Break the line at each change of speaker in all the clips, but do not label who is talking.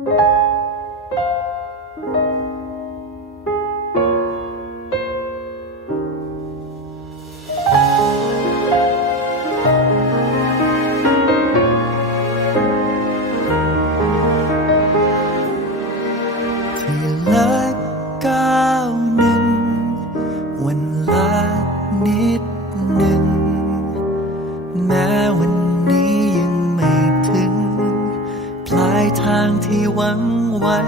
ที ทางที่หวังไว้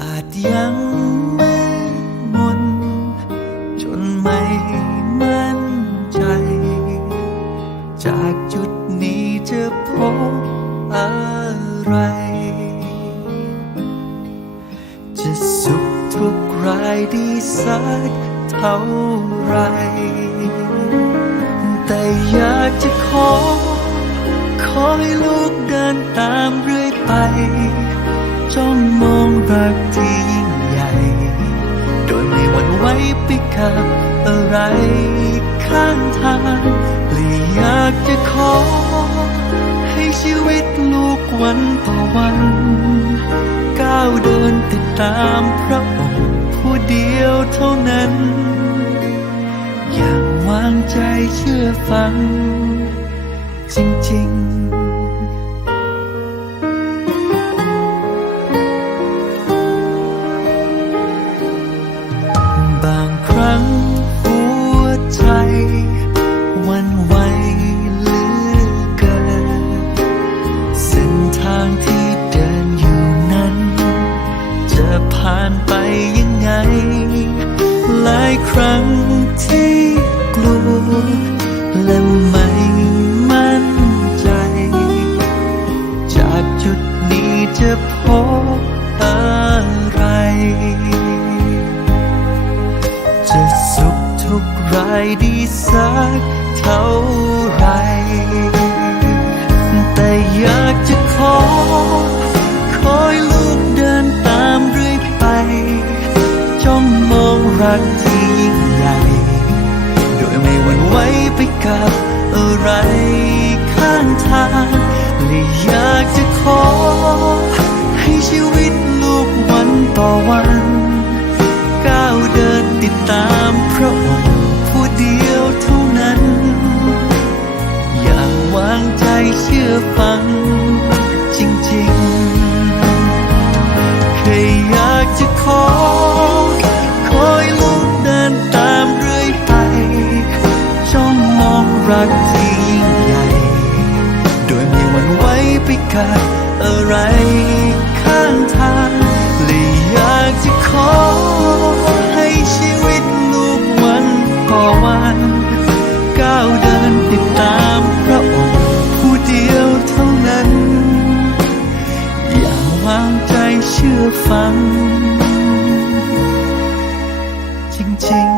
อาจยังไมืดมน จนไม่มั่นใจ จากจุดนี้จะพบอะไร จะสุขทุกข์ร้ายดีสักเท่าไร แต่อยากจะขอ ขอให้ลูกเดินตามเรื่อยไป จ้องมองรักที่ยิ่งใหญ่ โดยไม่หวั่นไหวไปกับอะไรข้างทางและอยากจะขอ ให้ชีวิตลูกวันต่อวันก้าวเดินติดตามพระองค์ผู้เดียวเท่านั้น อย่างวางใจเชื่อฟัง จริงๆานไปยังไง หลายครั้งที่กลัว และไม่มั่นใจ จากจุดนี้จะพบอะไร จะสุขทุกรายดีสักเท่าไร แต่อยากจะขอ กับอะไรข้างทางและอยากจะขอ ให้ชีวิตลูกวันต่อวันก้าวเดินติดตามพระองค์ผู้เดียวเท่านั้น อย่างวางใจเชื่อฟัง จริงๆแค่อยากจะขอ รักที่ยิ่งใหญ่ โดยมีวันไหวไปกับอะไรข้างทางเลยอยากจะขอให้ชีวิตลูกวันต่อวันก้าวเดินติดตามพระองค์ผู้เดียวเท่านั้น อย่าวางใจเชื่อฟัง จริง